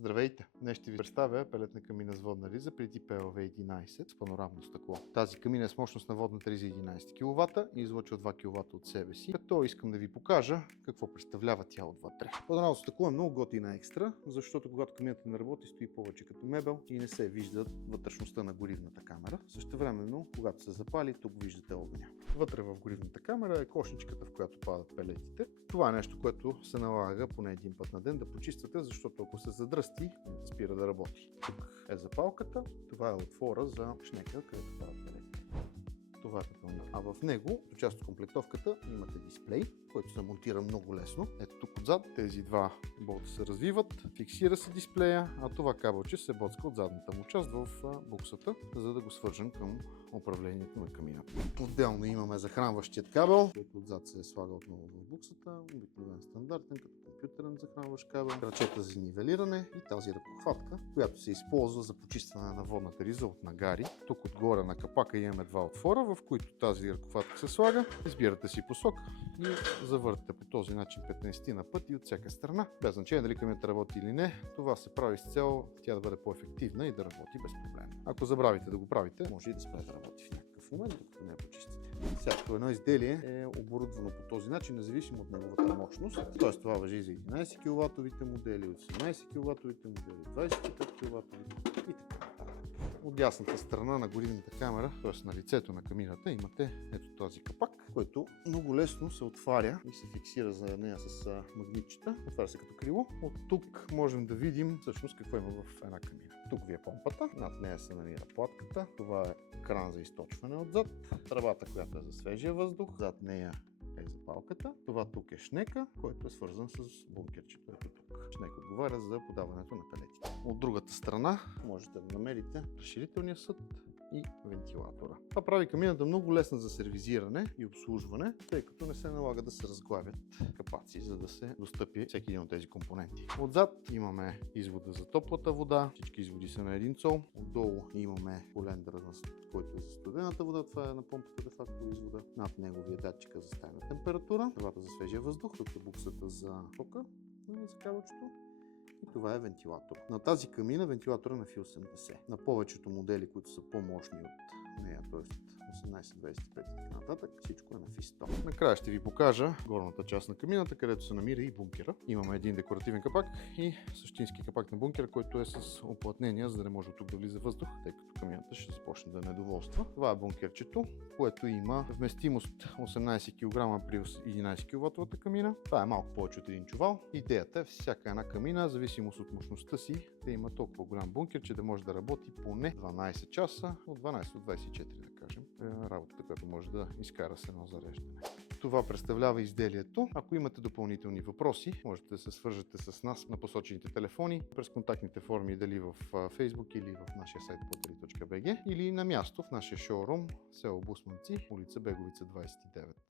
Здравейте! Днес ще ви представя пелетна камина с водна риза при тип PLV11 с панорамно стъкло. Тази камина е с мощност на водната риза 11 кВт и излъчва 2 кВт от себе си, като искам да ви покажа какво представлява тя отвътре. Панорамното стъкло е много готина екстра, защото когато камината не работи, стои повече като мебел и не се вижда вътрешността на горивната камера. Същевременно, когато се запали, тук виждате огъня. Вътре в горивната камера е кошничката, в която падат пелетите. Това е нещо, което се налага поне един път на ден да почиствате, защото ако се задръсти, спира да работи. Тук е запалката, това е отвора за шнека, където падат пелетите. Това е пепелник. А в него, до част от комплектовката, имате дисплей, който се монтира много лесно. Ето тук отзад тези два болта се развиват, фиксира се дисплея, а това кабелче се боцка от задната му част в буксата, за да го свържем към управлението на камината. Отделно имаме захранващият кабел, който отзад се слага отново в буксата, обикновен стандартен, като компютърен захранващ кабел, крачета за нивелиране и тази ръкохватка, която се използва за почистване на водната риза от нагари. Тук отгоре на капака имаме два отвора, в които тази ръкохватка се слага, избирате си посока и завъртате по този начин 15 на пъти от всяка страна. Без значение дали камината работи или не, това се прави с цел тя да бъде по-ефективна и да работи безпроблемно. Ако забравите да го правите, може и да спре да работи в някакъв момент, докато не я почистите. Всяко едно изделие е оборудвано по този начин, независимо от неговата мощност. Тоест това важи за 11 кВт модели, 18 кВт модели, 25 кВт и така. От дясната страна на горивната камера, т.е. на лицето на камината, имате ето този капак, който много лесно се отваря и се фиксира за нея с магнитчета. Отваря се като крило. От тук можем да видим всъщност какво има в една камина. Тук ви е помпата, над нея се намира платката. Това е кран за източване отзад, тръбата, която е за свежия въздух, зад нея е запалката. Това тук е шнека, който е свързан с бункерчето. Ето тук. Шнек отговаря за подаването на пелетите. От другата страна можете да намерите разширителния съд и вентилатора. Това прави камината много лесна за сервизиране и обслужване, тъй като не се налага да се разглавят капаци, за да се достъпи всеки един от тези компоненти. Отзад имаме извода за топлата вода, всички изводи са на 1 цол. Отдолу имаме колендъра, който е за студената вода, това е на помпата де факто извода. Над него ви е датчика за стайна температура, това за свежия въздух, тук е буксата за тока, за кабелчето. И това е вентилатор. На тази камина вентилатор е на Фи 80. На повечето модели, които са по-мощни от нея, т.е. 18, 25 и така нататък, всичко е на Фи 100. Накрая ще ви покажа горната част на камината, където се намира и бункера. Имаме един декоративен капак и същински капак на бункера, който е с оплътнения, за да не може тук да влиза въздух, тъй като камината ще започне да недоволства. Това е бункерчето, което има вместимост 18 кг при 11 кВт камина. Това е малко повече от един чувал. Идеята е всяка една камина, зависимост от мощността си, да има толкова голям бункер, че да може да работи поне 12 часа, от 12 до 24 да кажем. Работата, която може да изкара с едно зареждане. Това представлява изделието. Ако имате допълнителни въпроси, можете да се свържете с нас на посочените телефони, през контактните форми, дали в Facebook или в нашия сайт pottery.bg или на място в нашия шоурум, село Бусманци, улица Беговица 29.